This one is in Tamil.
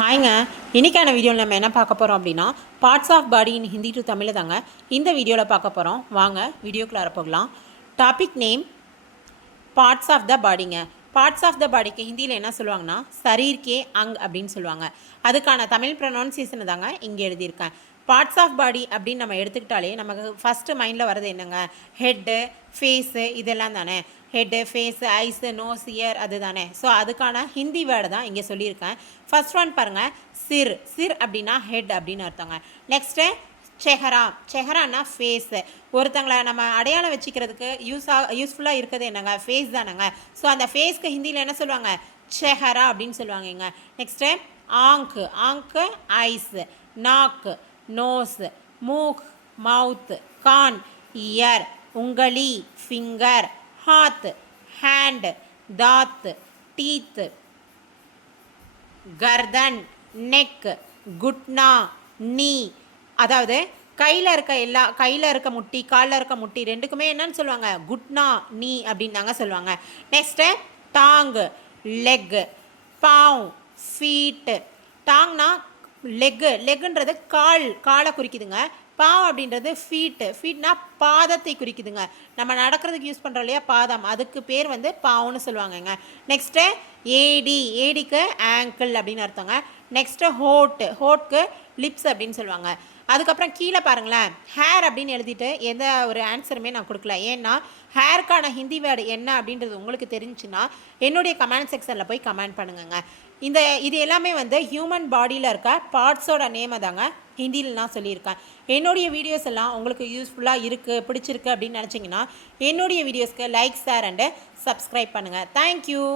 ஹாய்ங்க. இன்றைக்கான வீடியோவில் நம்ம என்ன பார்க்க போகிறோம் அப்படின்னா parts of body in Hindi to Tamil தாங்க இந்த வீடியோவில் பார்க்க போகிறோம். வாங்க வீடியோக்குள்ளார போகலாம். Topic name parts of the பாடிங்க. பார்ட்ஸ் ஆஃப் த பாடிக்கு ஹிந்தியில் என்ன சொல்லுவாங்கன்னா சரீர் கே அங் அப்படின்னு சொல்லுவாங்க. அதுக்கான தமிழ் ப்ரொனவுன்சியேஷன் தாங்க இங்கே எழுதியிருக்கேன். பார்ட்ஸ் ஆஃப் பாடி அப்படின்னு நம்ம எடுத்துக்கிட்டாலே நமக்கு ஃபஸ்ட்டு மைண்டில் வர்றது என்னங்க, ஹெட்டு, ஃபேஸு இதெல்லாம் தானே. Head, face, eyes, nose, ear அது தானே. ஸோ அதுக்கான ஹிந்தி வேர்டு தான் இங்கே சொல்லியிருக்கேன். ஃபஸ்ட் ஒன் பாருங்கள், சிர். சிர் அப்படின்னா ஹெட் அப்படின்னு அர்த்தங்க. நெக்ஸ்ட்டு செஹரா. செஹரானா ஃபேஸு. ஒருத்தங்களை நம்ம அடையாளம் வச்சுக்கிறதுக்கு யூஸ்ஃபுல்லாக இருக்கிறது என்னங்க, ஃபேஸ் தானேங்க. ஸோ அந்த ஃபேஸ்க்கு ஹிந்தியில் என்ன சொல்லுவாங்க, செஹரா அப்படின்னு சொல்லுவாங்கங்க. நெக்ஸ்ட்டு ஆங்கு. ஆங்கு ஐஸு, நாக்கு நோஸ், மூக் மவுத், கான் இயர், உங்களி ஃபிங்கர், ஹாத் ஹேண்ட், தாத் டீத், கர்தன் நெக், குட்னா நீ. அதாவது கையில் இருக்க முட்டி, காலில் இருக்க முட்டி ரெண்டுக்குமே என்னன்னு சொல்லுவாங்க, குட்னா நீ அப்படின்னு தாங்க சொல்லுவாங்க. நெக்ஸ்ட்டு டாங்கு லெக், பாவ் ஃபீட்டு. டாங்னா லெக்குன்றது காலை குறிக்குதுங்க. பாவம் அப்படின்றது ஃபீட்னா பாதத்தை குறிக்குதுங்க. நம்ம நடக்கிறதுக்கு யூஸ் பண்ணுறோம் இல்லையா பாதம், அதுக்கு பேர் வந்து பாவம்னு சொல்லுவாங்கங்க. நெக்ஸ்ட்டு ஏடிக்கு ஆங்கிள் அப்படின்னு அர்த்தங்க. நெக்ஸ்ட்டு ஹோட்க்கு லிப்ஸ் அப்படின்னு சொல்லுவாங்க. அதுக்கப்புறம் கீழே பாருங்களேன், ஹேர் அப்படின்னு எழுதிட்டு எந்த ஒரு ஆன்சருமே நான் கொடுக்கல. ஏன்னா ஹேருக்கான ஹிந்தி வேர்டு என்ன அப்படின்றது உங்களுக்கு தெரிஞ்சுன்னா என்னுடைய கமெண்ட் செக்ஷனில் போய் கமெண்ட் பண்ணுங்க. இது எல்லாமே வந்து ஹியூமன் பாடியில் இருக்க பார்ட்ஸோட நேமை தாங்க ஹிந்தியில் நான் சொல்லியிருக்கேன். என்னுடைய வீடியோஸ் எல்லாம் உங்களுக்கு யூஸ்ஃபுல்லாக இருக்குது, பிடிச்சிருக்கு அப்படின்னு நினச்சிங்கன்னா என்னுடைய வீடியோஸ்க்கு லைக், ஷேர் அண்டு சப்ஸ்கிரைப் பண்ணுங்கள். தேங்க்யூ.